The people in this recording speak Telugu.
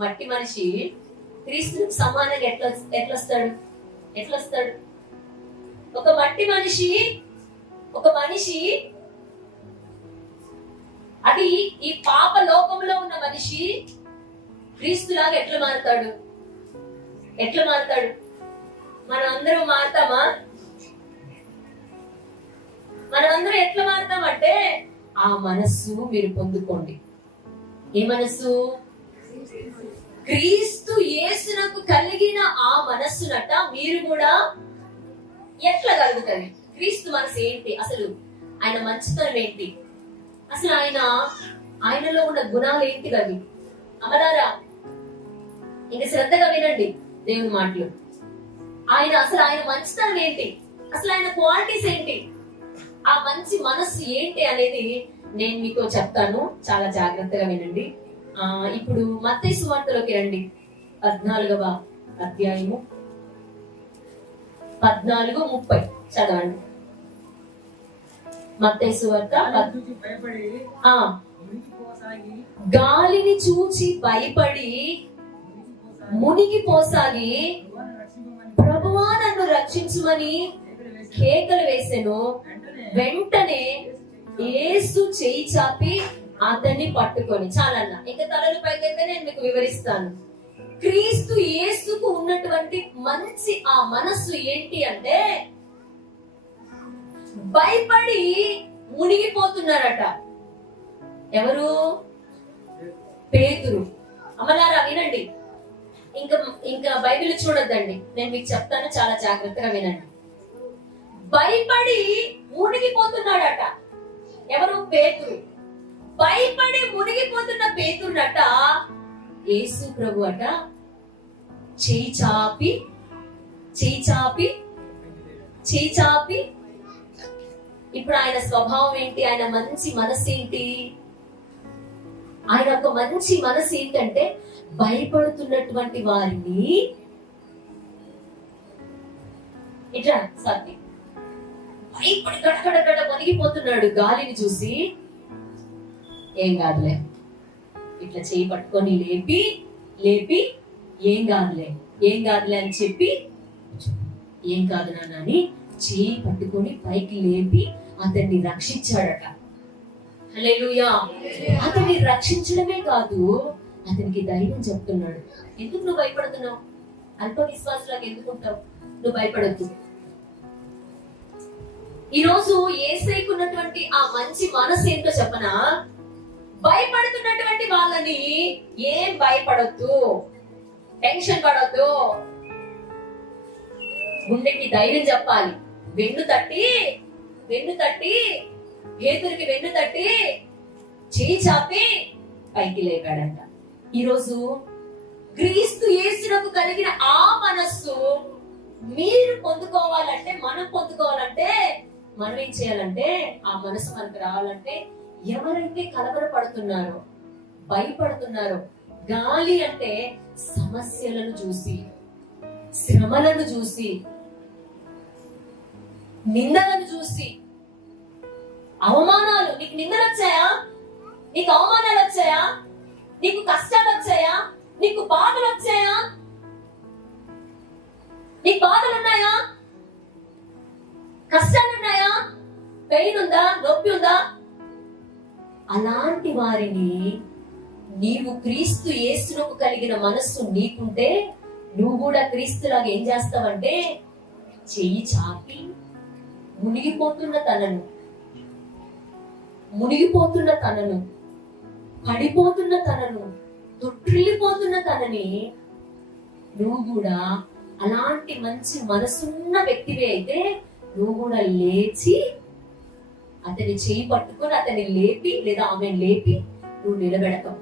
మట్టి మనిషి క్రీస్తుకు సమానంగా ఎట్లొస్తాడు? ఒక మట్టి మనిషి, ఒక మనిషి, అది ఈ పాప లోకంలో ఉన్న మనిషి క్రీస్తులాగా ఎట్లా మారుతాడు? మనం అందరం మారుతామా? మనమందరం ఎట్లా మారుతామంటే ఆ మనస్సు మీరు పొందుకోండి. ఏ మనస్సు? క్రీస్తు యేసునకు కలిగిన ఆ మనస్సునట మీరు కూడా ఎట్లా కలుగుతుంది? క్రీస్తు మనసు ఏంటి? అసలు ఆయన మంచితనం ఏంటి? అసలు ఆయనలో ఉన్న గుణాలు ఏంటి? అవి అమలారా ఇంక శ్రద్ధగా వినండి దేవుని మాటలు. ఆయన మంచితనం ఏంటి? అసలు ఆయన క్వాలిటీస్ ఏంటి? ఆ మంచి మనస్సు ఏంటి అనేది నేను మీకు చెప్తాను, చాలా జాగ్రత్తగా వినండి. ఇప్పుడు మత్తయి సువార్తలోకి రండి, 14వ అధ్యాయము 14:30 చదవండి. మత్తయి సువార్త. గాలిని చూచి భయపడి మునిగిపోసాగి ప్రభువా నన్ను రక్షించుమని కేకలు వేసెను. వెంటనే యేసు చేయి చాపి అతన్ని పట్టుకొని, చాలన్న ఇంకా తలలు పైకైతే నేను మీకు వివరిస్తాను. క్రీస్తు యేసుకు ఉన్నటువంటి మంచి ఆ మనస్సు ఏంటి అంటే భయపడి మునిగిపోతున్నారట. ఎవరు? పేతురు. అమలారా వినండి, ఇంకా బైబిల్ చూడొద్దండి, నేను మీకు చెప్తాను, చాలా జాగ్రత్తగా వినండి. భయపడి మునిగిపోతున్నాడట. ఎవరు? పేతురు. భయపడి మునిగిపోతున్న పేతురునట యేసు ప్రభు అట చేయి చాపి ఇప్పుడు ఆయన స్వభావం ఏంటి? ఆయన మంచి మనసు ఏంటి? ఆయన ఒక మంచి మనసు ఏంటంటే భయపడుతున్నటువంటి వారిని ఇట్లా సత్యం భయపడి గడగడ మునిగిపోతున్నాడు. గాలిని చూసి ఏం కాదులే, ఇట్లా చేయి పట్టుకొని లేపి ఏం కాదులే అని చెప్పి ఏం కాదు నాన్న అని చేయి పట్టుకొని పైకి లేపి అతన్ని రక్షించాడట. హల్లెలూయా. అతన్ని రక్షించడమే కాదు, అతనికి ధైర్యం చెప్తున్నాడు. ఎందుకు నువ్వు భయపడుతున్నావు? అల్ప విశ్వాసులకు ఎందుకుంటావు? నువ్వు భయపడద్దు. ఈ రోజు యేసయ్యకు ఉన్నటువంటి ఆ మంచి మనసు ఏంటో చెప్పనా? భయపడుతున్నటువంటి వాళ్ళని ఏం భయపడొద్దు, టెన్షన్ పడొద్దు, గుండెకి ధైర్యం చెప్పాలి. వెన్ను తట్టి పేతురికి వెన్ను తట్టి చేయి చాపి పైకి లేపాడంట. ఈరోజు క్రీస్తు యేసునకు కలిగిన ఆ మనస్సు మీరు పొందుకోవాలంటే, మనం ఏం చేయాలంటే, ఆ మనసు మనకు రావాలంటే ఎవరైతే కలవరపడుతున్నారో, భయపడుతున్నారో, గాలి అంటే సమస్యలను చూసి, శ్రమలను చూసి, నిందలను చూసి, అవమానాలు, నీకు నిందలు వచ్చాయా? నీకు అవమానాలు వచ్చాయా? నీకు కష్టాలు వచ్చాయా? నీకు బాధలు వచ్చాయా? నీకు బాధలు ఉన్నాయా? కష్టాలున్నాయా? పెయిన్ ఉందా? నొప్పి ఉందా? అలాంటి వారిని నీవు క్రీస్తు యేసునకు కలిగిన మనస్సు నీకుంటే నువ్వు కూడా క్రీస్తులాగా ఏం చేస్తావంటే చెయ్యి చాపి మునిగిపోతున్న తనను, పడిపోతున్న తనను, తొట్టిల్లిపోతున్న తనని నువ్వు కూడా అలాంటి మంచి మనసున్న వ్యక్తివి అయితే నువ్వు కూడా లేచి అతని చేయి పట్టుకొని అతన్ని లేపి లేదా ఆమెను లేపి నువ్వు నిలబెడతావు.